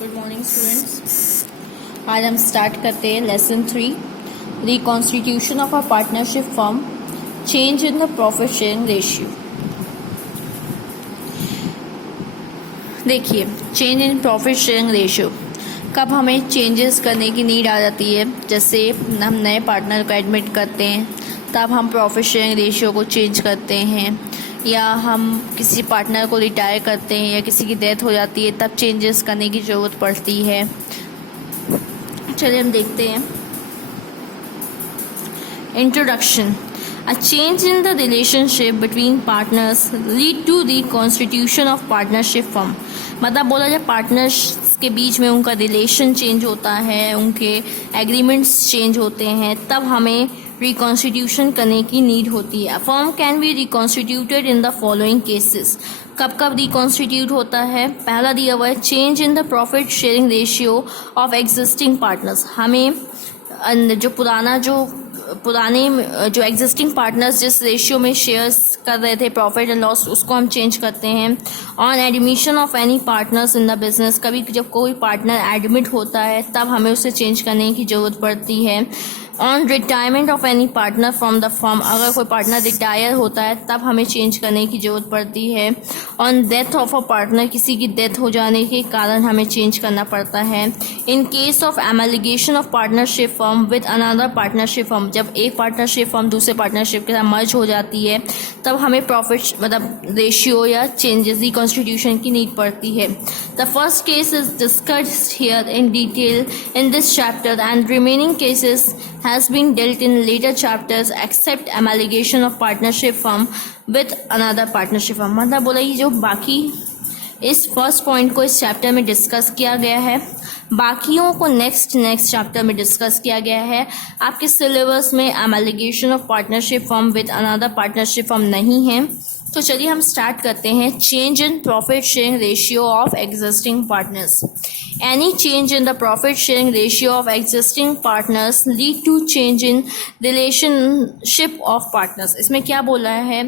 Good morning students. आज हम start करते हैं lesson 3, reconstitution of a partnership firm, change in the profit sharing ratio. देखिए, change in profit sharing ratio कब हमें चेंजेस करने की नीड आ जाती है। जैसे हम नए पार्टनर को एडमिट करते हैं तब हम प्रॉफिट शेयरिंग रेशियो को चेंज करते हैं, या हम किसी पार्टनर को रिटायर करते हैं या किसी की डेथ हो जाती है तब चेंजेस करने की ज़रूरत पड़ती है। चलिए हम देखते हैं। Introduction. A change in the relationship between partners lead to the constitution of partnership firm। मतलब बोला जाए पार्टनर्स के बीच में उनका रिलेशन चेंज होता है, उनके एग्रीमेंट्स चेंज होते हैं, तब हमें रिकॉन्स्टिट्यूशन करने की नीड होती है। Firm can be reconstituted in the following cases. कब कब रिकॉन्स्टिट्यूट होता है? पहला दिया हुआ है change in the profit sharing ratio of existing partners. हमें पुराने जो एग्जिस्टिंग पार्टनर्स जिस रेशियो में शेयर्स कर रहे थे प्रॉफिट एंड लॉस, उसको हम चेंज करते हैं। On admission of any partners in the business. कभी जब कोई पार्टनर एडमिट होता है तब हमें उसे चेंज करने की ज़रूरत पड़ती है। On retirement of any partner from the firm. अगर कोई पार्टनर रिटायर होता है तब हमें चेंज करने की ज़रूरत पड़ती है। On death of a partner. किसी की डेथ हो जाने के कारण हमें चेंज करना पड़ता है। In case of amalgamation of partnership firm with another partnership firm. जब एक पार्टनरशिप फर्म दूसरे पार्टनरशिप के साथ मर्ज हो जाती है तब हमें प्रॉफिट मतलब रेशियो या चेंजेस रिकॉन्स्टिट्यूशन की नीड पड़ती है। The first case is discussed here in detail in this chapter and remaining cases has been dealt in later chapters except amalgamation of partnership firm with another partnership firm। मतलब बोला ये जो बाकी इस first point को इस chapter में discuss किया गया है, बाकियों को नेक्स्ट चैप्टर में डिस्कस किया गया है। आपके सिलेबस में amalgamation of partnership firm with another partnership firm नहीं है। तो चलिए हम स्टार्ट करते हैं। Change in profit sharing ratio of existing partners. Any change in the profit sharing ratio of existing partners lead to change in relationship of partners. इसमें क्या बोला है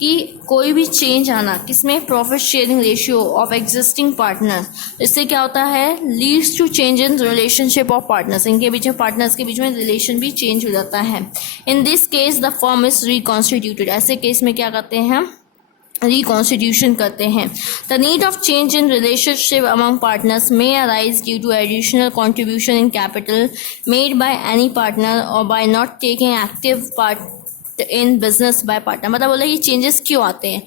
कि कोई भी चेंज आना किसमें, profit sharing ratio of existing partner, इससे क्या होता है leads to change in relationship of partners. इनके बीच में पार्टनर्स के बीच में रिलेशन भी चेंज हो जाता है। In this case the firm is reconstituted. ऐसे केस में क्या करते हैं, रिकॉन्स्टिट्यूशन करते हैं। The need of change in relationship among partners may arise due to additional contribution in capital made by any partner or by not taking active part in business by partner. मतलब बोला ये changes क्यों आते हैं।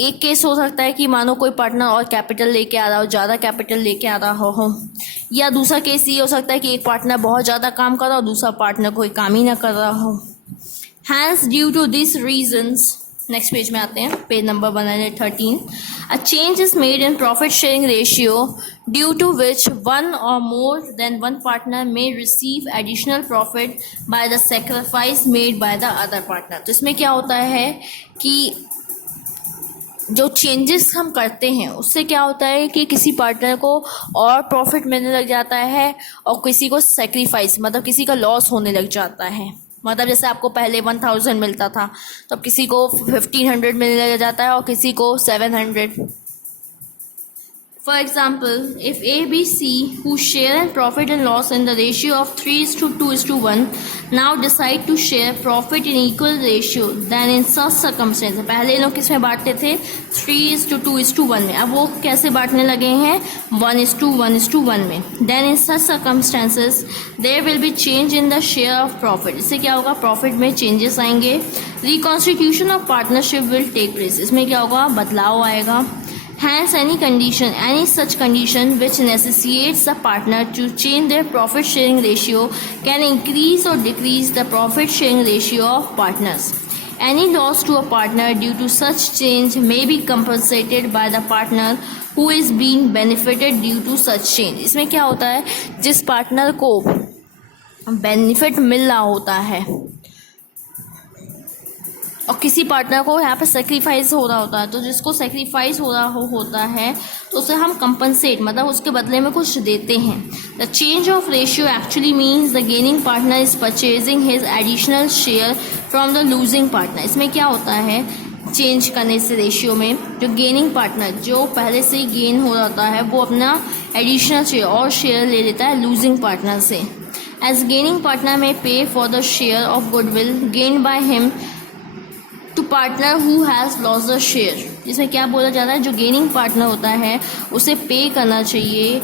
एक case हो सकता है कि मानो कोई पार्टनर और कैपिटल लेके आ रहा हो, ज़्यादा कैपिटल लेके आ रहा हो, या दूसरा केस ये हो सकता है कि एक पार्टनर बहुत ज़्यादा काम कर रहा हो, दूसरा पार्टनर कोई काम ही ना कर रहा हो। Hence due to this reasons, next page में आते हैं, page number 113। A change is made in profit sharing ratio due to which one or more than one partner may receive additional profit by the sacrifice made by the other partner. तो इसमें क्या होता है कि जो changes हम करते हैं उससे क्या होता है कि किसी पार्टनर को और प्रॉफिट मिलने लग जाता है और किसी को सेक्रीफाइस मतलब किसी का लॉस होने लग जाता है। मतलब जैसे आपको पहले 1000 मिलता था तो अब किसी को 1500 मिलने लग जाता है और किसी को 700। For example, if A, B, C, who share in profit and loss in the ratio of 3:2:1, now decide to share profit in equal ratio, then in such circumstances, पहले लोग किस में बांटते थे 3:2:1 में, अब वो कैसे बांटने लगे हैं 1:1:1 में। Then in such circumstances, there will be change in the share of profit। इससे क्या होगा, प्रॉफिट में चेंजेस आएंगे। Reconstitution of partnership will take place। इसमें क्या होगा, बदलाव आएगा। Hence, any such condition which necessitates the partner to change their profit sharing ratio can increase or decrease the profit sharing ratio of partners. Any loss to a partner due to such change may be compensated by the partner who is being benefited due to such change। इसमें क्या होता है, जिस partner को benefit मिल रहा होता है और किसी पार्टनर को यहाँ पे सेक्रीफाइस हो रहा होता है, तो जिसको सेक्रीफाइस हो रहा होता है तो उसे हम कंपनसेट मतलब उसके बदले में कुछ देते हैं। The change of ratio actually means the gaining partner is purchasing his additional share from the losing partner. इसमें क्या होता है, चेंज करने से रेशियो में, जो गेनिंग पार्टनर जो पहले से ही गेन हो जाता है वो अपना एडिशनल शेयर और शेयर ले लेता है लूजिंग पार्टनर से। एज गेनिंग पार्टनर में pay for the share of goodwill gain by him to partner who has loss the share. जिसमें क्या बोला जा रहा है, जो गेनिंग पार्टनर होता है उसे पे करना चाहिए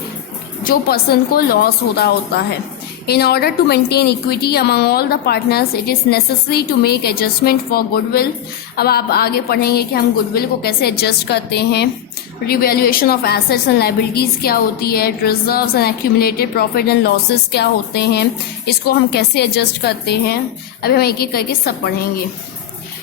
जो पर्सन को लॉस हो रहा होता है। In order to maintain equity among all the partners, it is necessary to make adjustment for goodwill। अब आप आगे पढ़ेंगे कि हम गुडविल को कैसे एडजस्ट करते हैं। Revaluation of assets and liabilities क्या होती है, reserves and accumulated profit and losses क्या होते हैं, इसको हम कैसे एडजस्ट करते हैं। अभी हम एक एक करके सब पढ़ेंगे।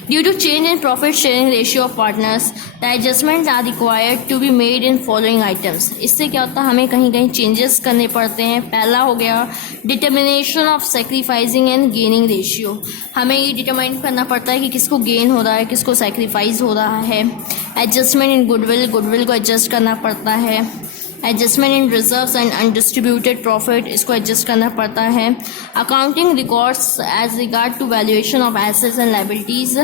Due to change in profit sharing ratio of partners, the adjustments are required to be made in following items। इससे क्या होता है, हमें कहीं कहीं चेंजेस करने पड़ते हैं। पहला हो गया determination of sacrificing and gaining ratio. हमें ये डिटरमाइन करना पड़ता है कि किसको गेन हो रहा है, किसको सेक्रीफाइस हो रहा है। एडजस्टमेंट इन गुडविल, गुडविल को एडजस्ट करना पड़ता है। Adjustment in reserves and undistributed profit, इसको एडजस्ट करना पड़ता है। Accounting records as regard to valuation of assets and liabilities,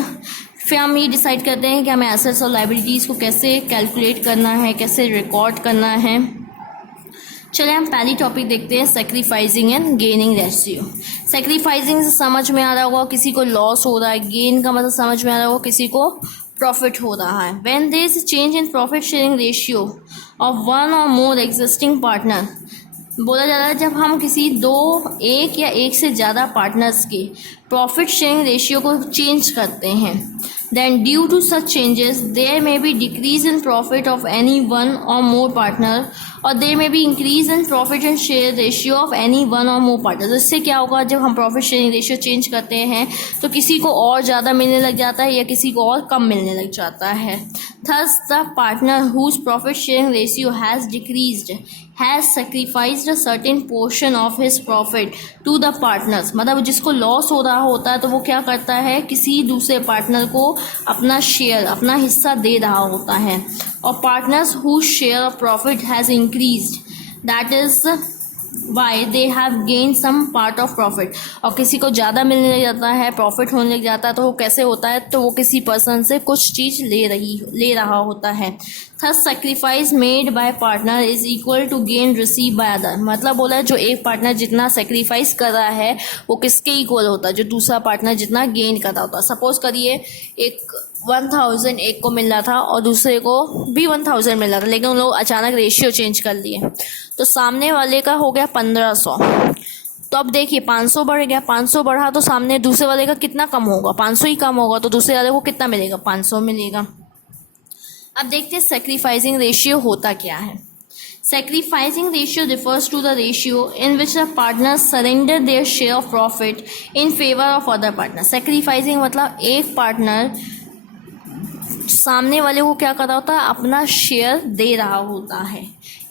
फिर हम ये डिसाइड करते हैं कि हमें एसेट्स और लाइबिलिटीज़ को कैसे कैलकुलेट करना है, कैसे रिकॉर्ड करना है। चलिए हम पहली टॉपिक देखते हैं, sacrificing and gaining ratio. Sacrificing से समझ में आ रहा होगा किसी को लॉस हो रहा है, गेन का मतलब समझ में आ रहा होगा किसी को प्रॉफिट हो रहा है। When there is change in profit sharing ratio of one or more existing partner, बोला जा रहा है जब हम किसी दो, एक या एक से ज़्यादा पार्टनर्स के प्रॉफिट शेयरिंग रेशियो को चेंज करते हैं, then due to such changes there may be decrease in profit of any one or more partner और there may be increase in profit and share ratio of any one or more partner. इससे क्या होगा, जब हम profit sharing ratio change करते हैं तो किसी को और ज़्यादा मिलने लग जाता है या किसी को और कम मिलने लग जाता है। Thus the partner whose profit sharing ratio has decreased has sacrificed a certain portion of his profit to the partners. मतलब जिसको लॉस हो रहा होता है तो वो क्या करता है, किसी दूसरे पार्टनर को अपना शेयर, अपना हिस्सा दे रहा होता है। और partners whose share of profit has increased, that is why they have gain some part of profit. और किसी को ज़्यादा मिलने लग जाता है, प्रॉफिट होने लग जाता है, तो वो कैसे होता है, तो वो किसी पर्सन से कुछ चीज़ ले रहा होता है। Thus sacrifice made by partner is equal to gain receive by other. मतलब बोला है जो एक पार्टनर जितना सेक्रीफाइस कर रहा है वो किसके इक्वल होता है, जो दूसरा पार्टनर जितना गेन कर रहा होता है। सपोज करिए एक 1000 एक को मिल रहा था और दूसरे को भी 1000 मिल रहा था, लेकिन उन लोग अचानक रेशियो चेंज कर लिए तो सामने वाले का हो गया 1500। तो अब देखिए 500 बढ़ गया, 500 बढ़ा तो सामने दूसरे वाले का कितना कम होगा, 500 ही कम होगा, तो दूसरे वाले को कितना मिलेगा, 500 मिलेगा। अब देखते हैं सेक्रीफाइसिंग रेशियो होता क्या है। Sacrificing ratio refers to the ratio in which the partners surrender their share of profit in favour of other partner. Sacrificing मतलब एक पार्टनर सामने वाले को क्या कर रहा होता है, अपना शेयर दे रहा होता है,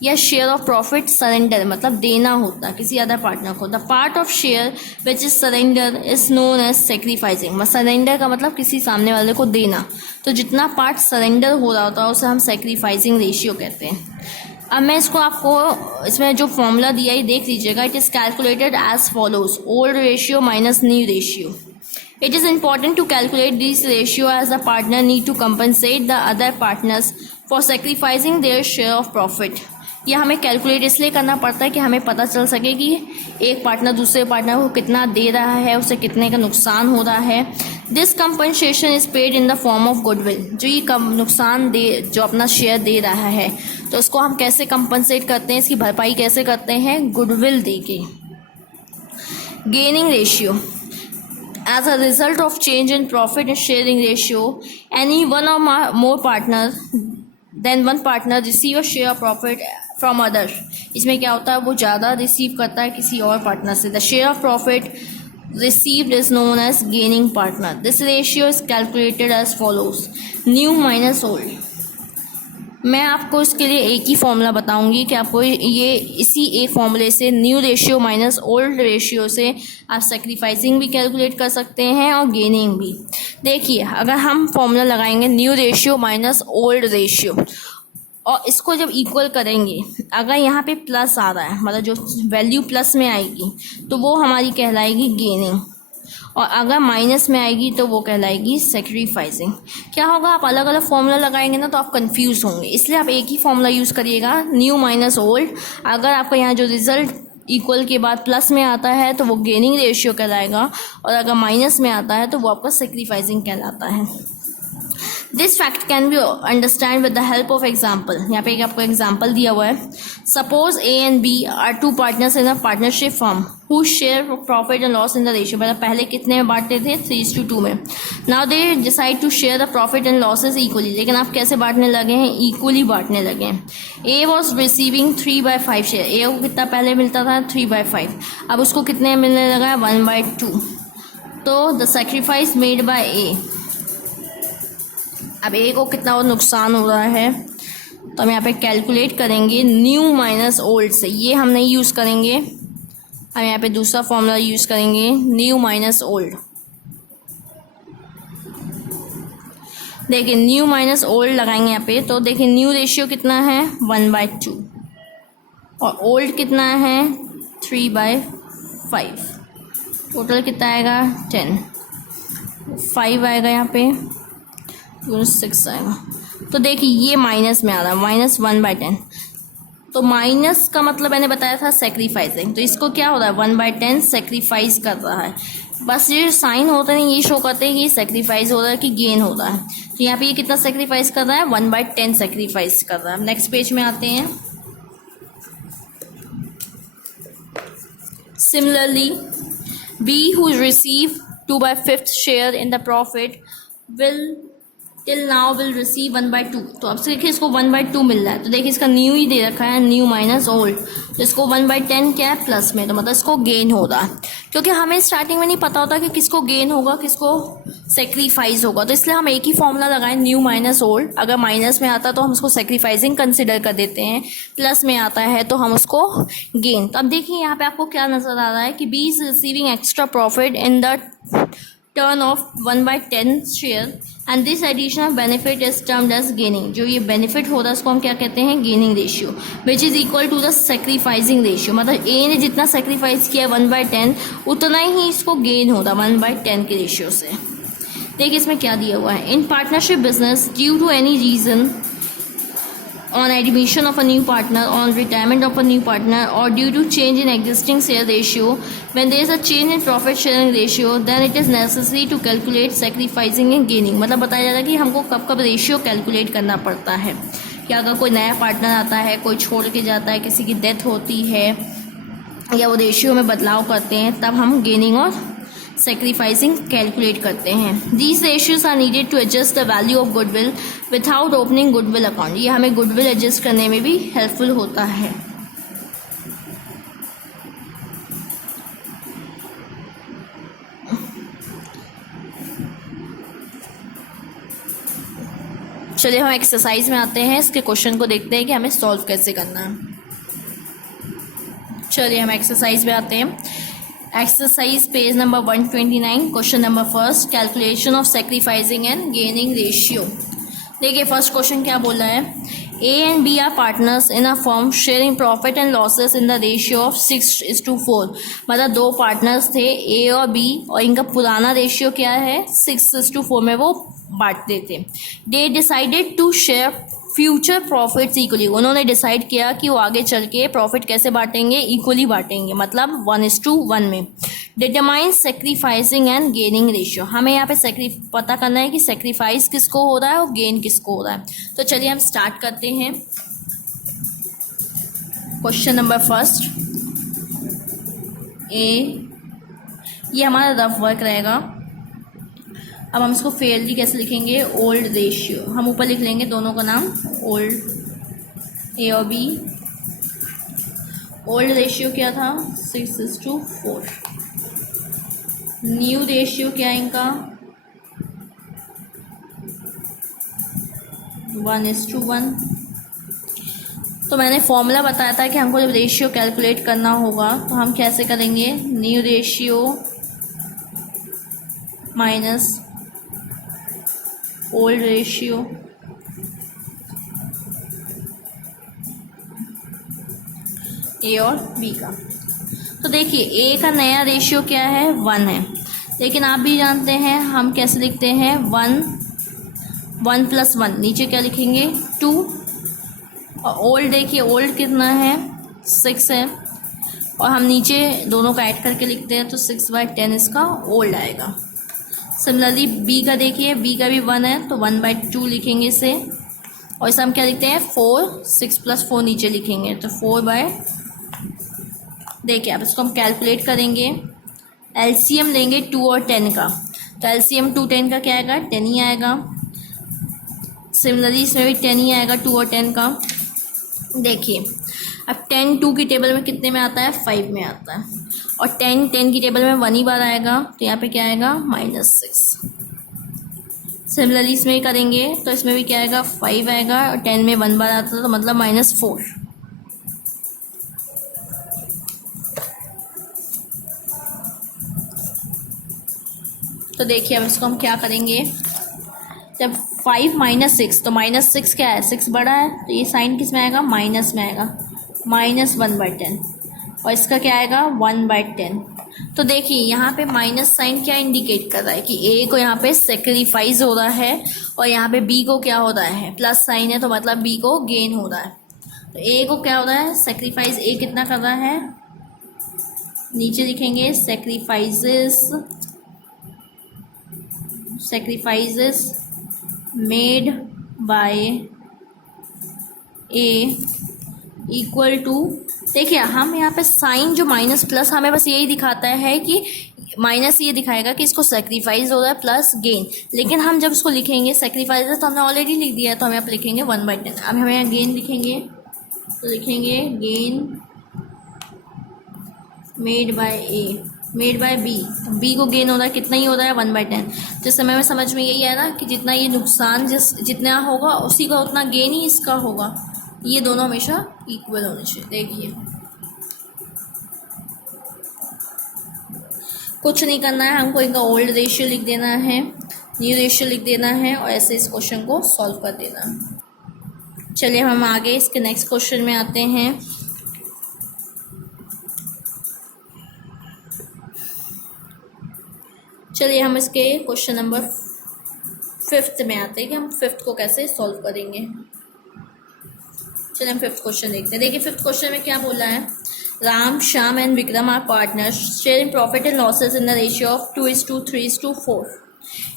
या शेयर ऑफ प्रॉफिट सरेंडर मतलब देना होता है किसी अदर पार्टनर को। The part of share which is surrender is known as sacrificing. Surrender का मतलब किसी सामने वाले को देना, तो जितना पार्ट सरेंडर हो रहा होता है उसे हम सेक्रीफाइसिंग रेशियो कहते हैं। अब मैं इसको आपको इसमें जो फॉर्मूला दिया है देख लीजिएगा। It is calculated as follows, old ratio minus new ratio. It is important to calculate this ratio as the partner need to compensate the other partners for sacrificing their share of profit। यह हमें calculate इसलिए करना पड़ता है कि हमें पता चल सके कि एक पार्टनर दूसरे पार्टनर को कितना दे रहा है, उसे कितने का नुकसान हो रहा है। This compensation is paid in the form of goodwill. जो ये कम नुकसान दे, जो अपना शेयर दे रहा है, तो उसको हम कैसे कंपनसेट करते हैं, इसकी भरपाई कैसे करते हैं, गुडविल दे के। Gaining ratio as a result of change in profit sharing ratio, any one or more partner then one partner receive a share of profit from other। इसमें क्या होता है, वो ज़्यादा रिसीव करता है किसी और पार्टनर से। The share of profit received is known as gaining partner। This ratio is calculated as follows, new minus old। मैं आपको इसके लिए एक ही फॉर्मूला बताऊंगी कि आपको ये इसी एक फॉर्मूले से new ratio minus old ratio से आप सेक्रीफाइसिंग भी कैलकुलेट कर सकते हैं और गेनिंग भी। देखिए अगर हम फॉर्मूला लगाएंगे new ratio minus old ratio और इसको जब इक्वल करेंगे, अगर यहाँ पे प्लस आ रहा है मतलब जो वैल्यू प्लस में आएगी तो वो हमारी कहलाएगी गेनिंग। और अगर माइनस में आएगी तो वो कहलाएगी सेक्रीफाइसिंग। क्या होगा, आप अलग अलग फॉर्मूला लगाएंगे ना तो आप कंफ्यूज होंगे, इसलिए आप एक ही फॉर्मूला यूज़ करिएगा, न्यू माइनस ओल्ड। अगर आपका यहाँ जो रिजल्ट इक्वल के बाद प्लस में आता है तो वो गेनिंग रेशियो कहलाएगा, और अगर माइनस में आता है तो वो आपका सेक्रीफाइसिंग कहलाता है। This fact can be understand with the help of example. यहाँ पे एक आपको एग्जाम्पल दिया हुआ है। Suppose A and B are two partners in a partnership firm who share profit and loss in the ratio. मतलब पहले कितने में बांटते थे, 3:2 में। Now they decide to share the profit and losses equally. लेकिन आप कैसे बांटने लगे हैं, इक्वली बांटने लगे हैं। A was receiving 3/5 share. A को कितना पहले मिलता था, 3/5। अब उसको कितने मिलने लगा है, 1/2। तो द सेक्रीफाइस मेड बाय ए। अब ए को कितना और नुकसान हो रहा है, तो हम यहाँ पे कैलकुलेट करेंगे न्यू माइनस ओल्ड से। ये हम नहीं यूज़ करेंगे, हम यहाँ पे दूसरा फॉर्मूला यूज़ करेंगे, न्यू माइनस ओल्ड। देखिए न्यू माइनस ओल्ड लगाएंगे यहाँ पे, तो देखिए न्यू रेशियो कितना है, 1/2, और ओल्ड कितना है, 3/5। टोटल कितना आएगा, 10। 5 आएगा यहाँ पे, 6 आएगा। तो देखिए ये माइनस में आ रहा है, -1/10। तो माइनस का मतलब मैंने बताया था सेक्रीफाइसिंग, तो इसको क्या हो रहा है, 1/10 सेक्रीफाइस कर रहा है। बस ये साइन होते हैं, ये शो करते हैं कि सेक्रीफाइस हो रहा है कि गेन हो रहा है। तो यहाँ पे ये कितना सेक्रीफाइस कर रहा है, 1/10 सेक्रीफाइस कर रहा है। नेक्स्ट पेज में आते हैं। Similarly B who receive 2/5 share in the profit will till now will receive 1/2। तो अब से देखिए इसको 1/2 मिल रहा है, तो देखिए इसका न्यू ही दे रखा है, न्यू माइनस ओल्ड। तो इसको 1/10 क्या है, प्लस में, तो मतलब इसको गेन हो रहा है। क्योंकि हमें स्टार्टिंग में नहीं पता होता कि किसको गेन होगा किसको सेक्रीफाइस होगा, तो इसलिए हम एक ही फॉर्मूला लगाएं, न्यू माइनस ओल्ड। अगर माइनस में आता तो हम उसको सेक्रीफाइसिंग कंसिडर कर देते हैं, प्लस में आता है तो हम उसको गेन। तो अब देखिए यहाँ पे आपको क्या नजर आ रहा है कि B is receiving extra profit in the turn of 1/10 share and this addition of benefit is termed as gaining. जो ये बेनिफिट हो रहा है उसको हम क्या कहते हैं, gaining ratio, which is equal to the sacrificing ratio. मतलब ए ने जितना सेक्रीफाइस किया 1/10 उतना ही इसको गेन होता 1/10 के रेशियो से। देखिए इसमें क्या दिया हुआ है, in partnership business due to any reason on admission of a new partner, on retirement of a new partner, or due to change in existing share ratio, when there is a change in profit sharing ratio, then it is necessary to calculate sacrificing and gaining। मतलब बताया जा रहा है कि हमको कब कब ratio calculate करना पड़ता है, कि अगर कोई नया पार्टनर आता है, कोई छोड़ के जाता है, किसी की डेथ होती है, या वो रेशियो में बदलाव करते हैं, तब हम गेनिंग और सेक्रीफाइसिंग कैलकुलेट करते हैं। These ratios are needed to adjust the value of goodwill without opening goodwill account. ये हमें गुडविल एडजस्ट करने में भी हेल्पफुल होता है। चलिए हम एक्सरसाइज में आते हैं, इसके क्वेश्चन को देखते हैं कि हमें सॉल्व कैसे करना है। चलिए हम एक्सरसाइज में आते हैं। Exercise page number 129, question number first, calculation of sacrificing and gaining ratio. देखिए फर्स्ट क्वेश्चन क्या बोला है, A and B are partners in a firm sharing profit and losses in the ratio of 6:4। मतलब दो partners थे ए और B, और इनका पुराना रेशियो क्या है, 6:4 में वो बांटते थे। They decided to share future profits equally. उन्होंने डिसाइड किया कि वो आगे चल के प्रॉफिट कैसे बांटेंगे, इक्वली बांटेंगे, मतलब 1:1 में। Determine sacrificing and gaining ratio. हमें यहाँ पे पता करना है कि सेक्रीफाइस किसको हो रहा है और गेन किसको हो रहा है। तो चलिए हम स्टार्ट करते हैं। क्वेश्चन नंबर फर्स्ट, ये हमारा रफ वर्क रहेगा। अब हम इसको फेयरली कैसे लिखेंगे, ओल्ड रेशियो। हम ऊपर लिख लेंगे दोनों का नाम, ओल्ड ए और बी। ओल्ड रेशियो क्या था, 6:4। न्यू रेशियो क्या है इनका, 1:1। तो मैंने फॉर्मूला बताया था कि हमको जब रेशियो कैलकुलेट करना होगा तो हम कैसे करेंगे, new ratio minus old ratio A और बी का। तो देखिए ए का नया रेशियो क्या है, 1 है। लेकिन आप भी जानते हैं हम कैसे लिखते हैं, 1 नीचे क्या लिखेंगे 2, और ओल्ड देखिए ओल्ड कितना है 6 है, और हम नीचे दोनों का ऐड करके लिखते हैं तो 6/10 इसका ओल्ड आएगा। सिमिलरली बी का देखिए, बी का भी 1 है तो 1/2 लिखेंगे इसे, और इसे हम क्या लिखते हैं 4, 6 + 4 नीचे लिखेंगे तो 4 देखिए अब इसको हम कैलकुलेट करेंगे, एलसीएम लेंगे 2 और 10 का, तो एलसीएम 2 10 का क्या आएगा 10 ही आएगा। सिमिलरली इसमें भी 10 ही आएगा 2 और 10 का। देखिए अब 10 2 की टेबल में कितने में आता है 5 में आता है, और 10 10 की टेबल में 1 ही बार आएगा तो यहाँ पे क्या आएगा -6। सिमिलरली इसमें ही करेंगे तो इसमें भी क्या आएगा 5 आएगा, और 10 में 1 बार आता है तो मतलब -4। तो देखिए अब इसको हम क्या करेंगे, जब 5 -6 तो -6 क्या है 6 बड़ा है तो ये साइन किस में आएगा माइनस में आएगा, -1/10, और इसका क्या आएगा 1/10। तो देखिए यहाँ पे माइनस साइन क्या इंडिकेट कर रहा है कि ए को यहाँ पे सेक्रीफाइस हो रहा है, और यहाँ पे बी को क्या हो रहा है प्लस साइन है तो मतलब बी को गेन हो रहा है। तो ए को क्या हो रहा है सेक्रीफाइस, ए कितना कर रहा है, नीचे लिखेंगे sacrifices made by A equal to, देखिए हम यहाँ पे साइन जो माइनस प्लस हमें बस यही दिखाता है कि माइनस ये दिखाएगा कि इसको सेक्रीफाइस हो रहा है प्लस गेन, लेकिन हम जब इसको लिखेंगे सेक्रीफाइस तो हमने ऑलरेडी लिख दिया है तो हम यहाँ पे लिखेंगे 1/10। अब हमें यहाँ गेन लिखेंगे तो लिखेंगे gain made by B, B को गेन हो रहा है कितना ही हो रहा है 1/10। जिस समय में समझ में यही है ना कि जितना ये नुकसान जितना होगा उसी का उतना गेन ही इसका होगा, ये दोनों हमेशा इक्वल होने चाहिए। देखिए कुछ नहीं करना है, हमको इनका ओल्ड रेशियो लिख देना है, न्यू रेशियो लिख देना है, और ऐसे इस क्वेश्चन को सॉल्व कर देना है। चलिए हम आगे इसके नेक्स्ट क्वेश्चन में आते हैं। चलिए हम इसके क्वेश्चन नंबर 5 में आते हैं कि हम 5 को कैसे सॉल्व करेंगे। चलिए हम 5th क्वेश्चन देखते हैं। देखिए 5th क्वेश्चन में क्या बोला है, Ram Shyam and Vikram are partners sharing profit and losses in the ratio of 2:3:4।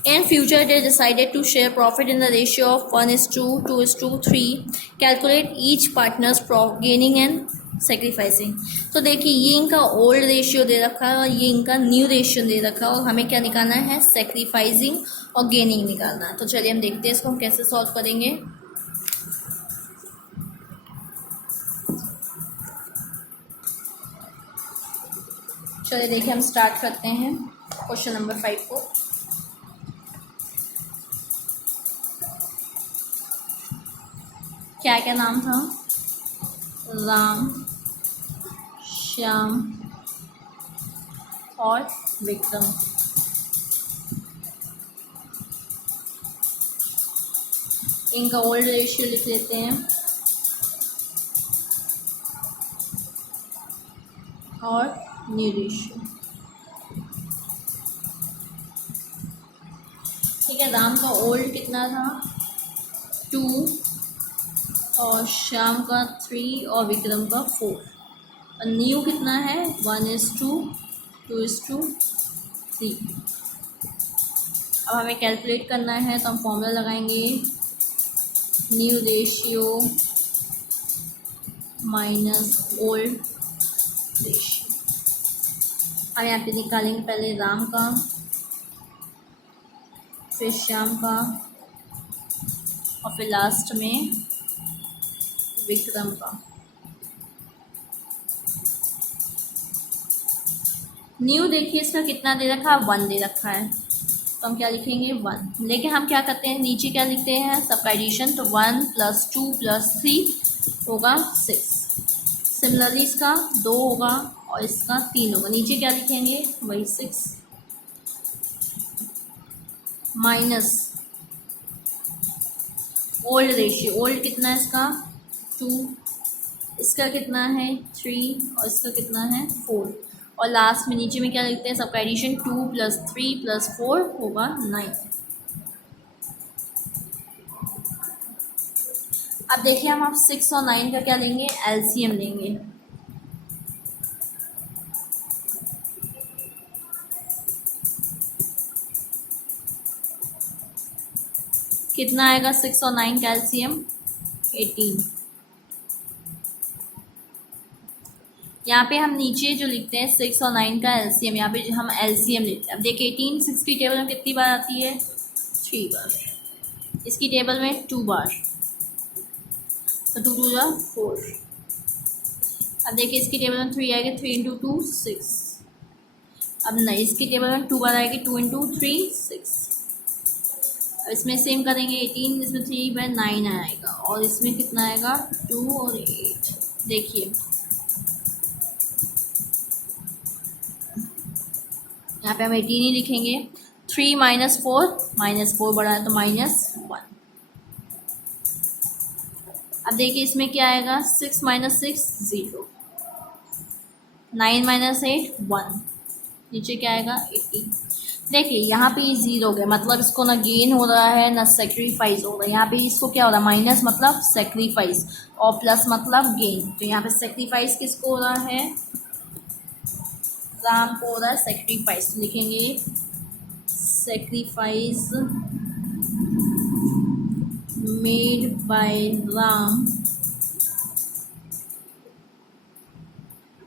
In future they decided to share profit in the ratio of 1:2:3. Calculate each partner's gaining and sacrificing. तो देखिए ये इनका ओल्ड रेशियो दे रखा है और ये इनका न्यू रेशियो दे रखा है, और हमें क्या निकालना है सेक्रीफाइसिंग और गेनिंग निकालना है। तो चलिए हम देखते हैं इसको हम कैसे सॉल्व करेंगे। चलिए देखिए हम स्टार्ट करते हैं क्वेश्चन नंबर 5 को। क्या क्या नाम था, राम श्याम और विक्रम। इनका ओल्ड रेशियो लिख लेते हैं और न्यू रेशियो। ठीक है, राम का ओल्ड कितना था 2, और श्याम का 3 और विक्रम का 4, और न्यू कितना है 1:2:3। अब हमें कैलकुलेट करना है तो हम फॉर्मूला लगाएंगे new ratio minus old ratio. हम यहाँ पे निकालेंगे पहले राम का, फिर श्याम का, और फिर लास्ट में विक्रम का। न्यू देखिए इसका कितना दे रखा है 1 दे रखा है, तो हम क्या लिखेंगे 1। लेकिन हम क्या करते हैं नीचे क्या लिखते हैं सबका एडिशन, तो 1 + 2 + 3 होगा 6। सिमिलरली इसका 2 होगा और इसका 3 होगा, नीचे क्या लिखेंगे वही 6 माइनस ओल्ड रेशियो। ओल्ड कितना है इसका 2, इसका कितना है 3 और इसका कितना है 4, और लास्ट में नीचे में क्या लिखते हैं, सबका एडिशन 2 + 3 + 4 होगा 9। अब देखिए हम आप 6 और 9 का क्या लेंगे, एलसीएम लेंगे। कितना आएगा 6 और 9 का एलसीएम, 18। यहाँ पे हम नीचे जो लिखते हैं 6 और 9 का एलसीएम, यहाँ पे हम एलसीएम लेते हैं। अब देखिए 18 6 की टेबल में कितनी बार आती है, 3 बार। इसकी टेबल में 2 बार, तो 2 2 4। अब देखिए इसकी टेबल में 3 आएगी, 3 × 2 6। अब नहीं, इसकी टेबल में 2 बार आएगी, 2 × 3 6। अब इसमें सेम करेंगे 18, इसमें 3 बाय 9 आएगा, और इसमें कितना आएगा 2 और 8। देखिए यहाँ पे हम 18 ही लिखेंगे। 3 - 4, -4 बड़ा है तो -1। अब देखिए इसमें क्या आएगा, 6 - 6 0, 9 - 8 1, नीचे क्या आएगा 18। देखिए यहाँ पे ये 0 हो गया, मतलब इसको ना गेन हो रहा है ना सेक्रीफाइस हो रहा है। यहाँ पे इसको क्या हो रहा है, माइनस मतलब सेक्रीफाइस और प्लस मतलब गेन। तो यहाँ पे सेक्रीफाइस किसको हो रहा है, राम को हो रहा है सेक्रीफाइस। लिखेंगे सेक्रीफाइस मेड बाय राम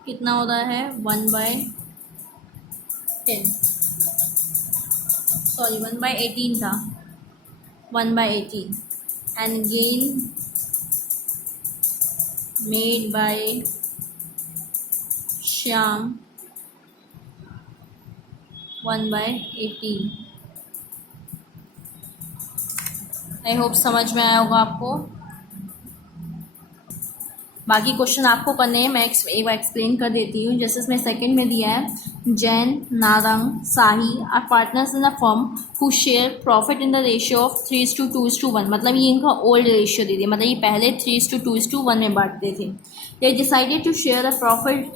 कितना हो रहा है, 1/10, सॉरी 1/18 था, 1/18। And gain made bye Shyam 1/18। I hope समझ में आया होगा आपको। बाकी क्वेश्चन आपको करने हैं, मैं एक बार एक्सप्लेन कर देती हूँ। जैसे इसमें सेकंड में दिया है, Jain, Narang, Sahi are partners in a firm who share profit in the ratio of 3:2:1। मतलब ये इनका ओल्ड रेशियो दे दिया, मतलब ये पहले 3:2:1 में बांटते थे। They decided to share a profit,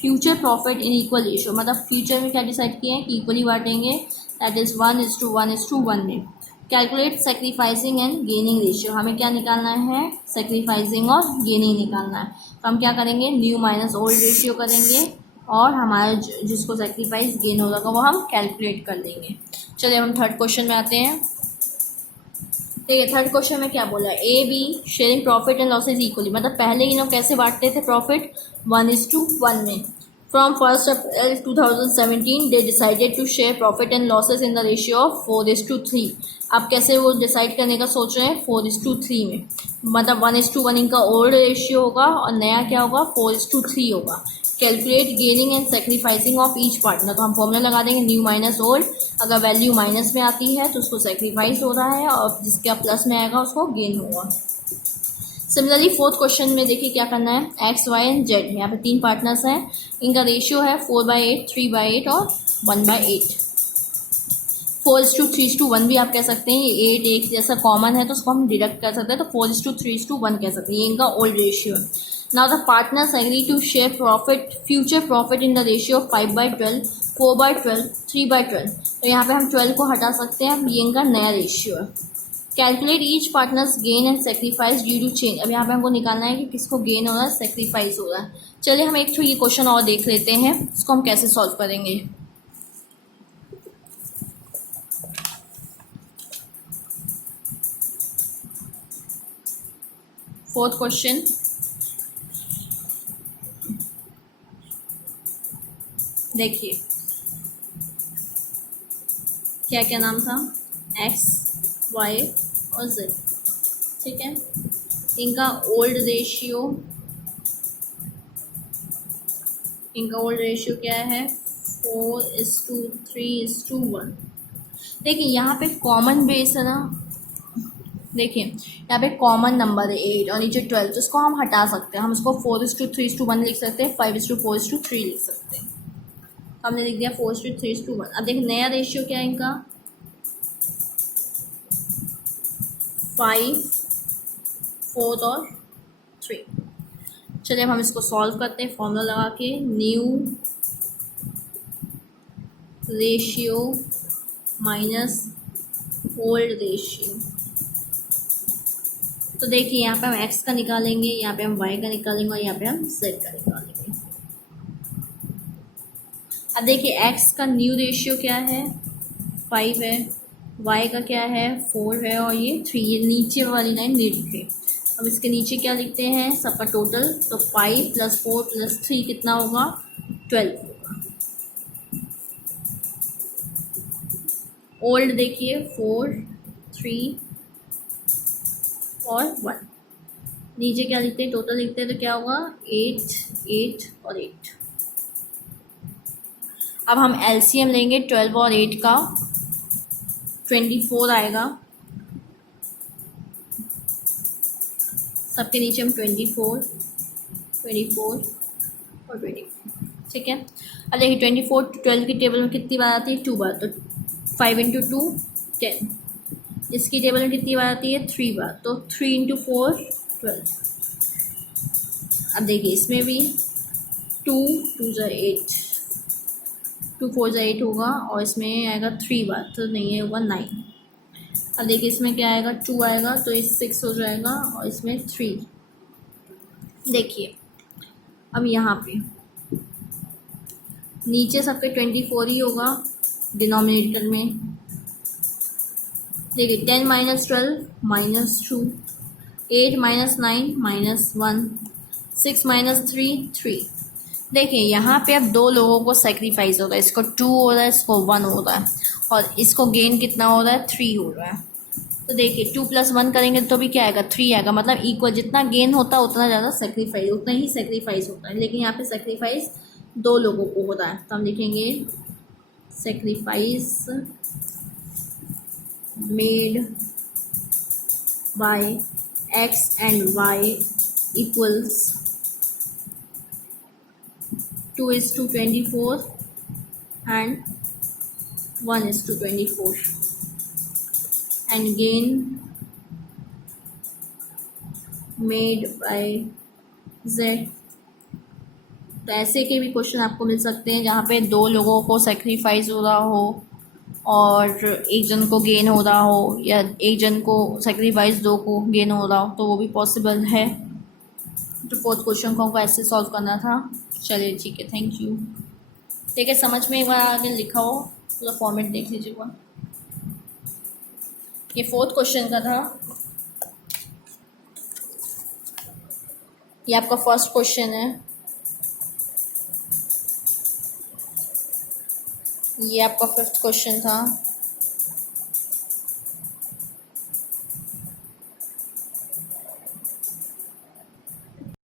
future profit in equal ratio. मतलब फ्यूचर में क्या डिसाइड किया है कि इक्वली बांटेंगे, दैट इज 1:1:1 में। Calculate sacrificing and gaining ratio, हमें क्या निकालना है, सेक्रीफाइसिंग और गेनिंग निकालना है। तो हम क्या करेंगे, न्यू माइनस ओल्ड रेशियो करेंगे, और हमारा जिसको सेक्रीफाइस गेन होगा वो हम कैलकुलेट कर लेंगे। चलिए हम थर्ड क्वेश्चन में आते हैं। देखिए थर्ड क्वेश्चन में क्या बोला है, A be sharing profit and losses equally. मतलब पहले इन लोग कैसे बांटते थे प्रॉफिट, 1:1 में। From 1st April 2017 they decided to share profit and losses in the ratio of 4:3। अब कैसे वो डिसाइड करने का सोच रहे हैं, 4:3 में। मतलब 1:1 इनका ओल्ड रेशियो होगा और नया क्या होगा, 4:3 होगा। Calculate gaining and sacrificing of each partner, तो हम फॉर्मूला लगा देंगे न्यू माइनस ओल्ड। अगर वैल्यू माइनस में आती है तो उसको सेक्रीफाइस हो रहा है, और जिसका प्लस में आएगा उसको गेन होगा। सिमिलरली फोर्थ क्वेश्चन में देखिए क्या करना है, एक्स वाई एंड जेड, यहाँ पे 3 पार्टनर्स हैं, इनका रेशियो है 4/8, 3/8 और 1/8। 4:3:1 भी आप कह सकते हैं, ये 8 एक जैसा कॉमन है तो उसको हम डिडक्ट कर सकते हैं, तो 4:3:1 कह सकते हैं, ये इनका ओल्ड रेशियो है। Now the partners agree to share profit, future profit in the ratio of 5/12, 4/12, 3/12। तो यहाँ पे हम 12 को हटा सकते हैं, ये इनका नया रेशियो है। Calculate each partners gain and sacrifice due to change. अब यहाँ पे हमको निकालना है कि किसको गेन हो रहा है, सेक्रीफाइस हो रहा है। चलिए हम एक तो ये क्वेश्चन और देख लेते हैं, इसको हम कैसे सॉल्व करेंगे। फोर्थ क्वेश्चन, देखिए क्या क्या नाम था, एक्स वाई और जेड, ठीक है। इनका ओल्ड रेशियो, क्या है, 4:3:1। देखिए यहाँ पे कॉमन बेस है ना, देखिए यहाँ पे कॉमन नंबर है 8 और नीचे 12, तो इसको हम हटा सकते हैं। हम इसको 4:3:1 लिख सकते हैं, 5:4:3 लिख सकते हैं। हमने लिख दिया 4:3:1। अब देखिए नया रेशियो क्या है इनका, 5, 4 और 3। चलिए अब हम इसको सॉल्व करते हैं फॉर्मूला लगा के, new ratio minus old ratio. तो देखिए यहाँ पे हम x का निकालेंगे, यहाँ पे हम y का निकालेंगे और यहाँ पे हम z का निकालेंगे। अब देखिए x का न्यू रेशियो क्या है 5 है, y का क्या है 4 है और ये 3, ये नीचे वाली लाइन नहीं लिखे। अब इसके नीचे क्या लिखते हैं सबका टोटल, तो 5 + 4 + 3 कितना होगा 12 होगा। ओल्ड देखिए 4 3 और 1, नीचे क्या लिखते हैं टोटल लिखते हैं तो क्या होगा 8 8 और 8। अब हम एलसीएम लेंगे 12 और 8 का, 24 आएगा। सबके नीचे हम 24 और 24, ठीक है। अब देखिए 24 12 की टेबल में कितनी बार आती है 2 बार, तो 5 × 2 10। इसकी टेबल में कितनी बार आती है 3 बार, तो 3 × 4 12। अब देखिए इसमें भी 2 2 × 8, 2 4 × 8 होगा और इसमें आएगा 3 बार, तो नहीं होगा 9। अब देखिए इसमें क्या आएगा 2 आएगा तो इस 6 हो जाएगा और इसमें 3। देखिए अब यहाँ पे नीचे सबके 24 ही होगा डिनोमिनेटर में। देखिए 10 - 12 -2, 8 - 9 -1, 6 - 3 3। देखिए यहाँ पे अब दो लोगों को सेक्रीफाइस हो रहा है, इसको 2 हो रहा है, इसको 1 हो रहा है और इसको गेन कितना हो रहा है 3 हो रहा है। तो देखिए 2 + 1 करेंगे तो भी क्या आएगा 3 आएगा, मतलब इक्वल, जितना गेन होता है उतना ज़्यादा सेक्रीफाइस, उतना ही सेक्रीफाइस होता है। लेकिन यहाँ पे सेक्रीफाइस दो लोगों को हो रहा है, तो हम लिखेंगे sacrifice made bye x and y equals 2:24 and 1:24, and gain made by z। तो ऐसे के भी क्वेश्चन आपको मिल सकते हैं जहाँ पे दो लोगों को सेक्रीफाइस हो रहा हो और एक जन को गेन हो रहा हो, या एक जन को सेक्रीफाइस दो को गेन हो रहा हो, तो वो भी पॉसिबल है। तो फोर्थ क्वेश्चन को हमको ऐसे सॉल्व करना था। चलिए ठीक है, थैंक यू। ठीक है, समझ में एक बार आगे लिखा हो पूरा फॉर्मेट देख लीजिएगा। ये फोर्थ क्वेश्चन का था, ये आपका फर्स्ट क्वेश्चन है, ये आपका फिफ्थ क्वेश्चन था।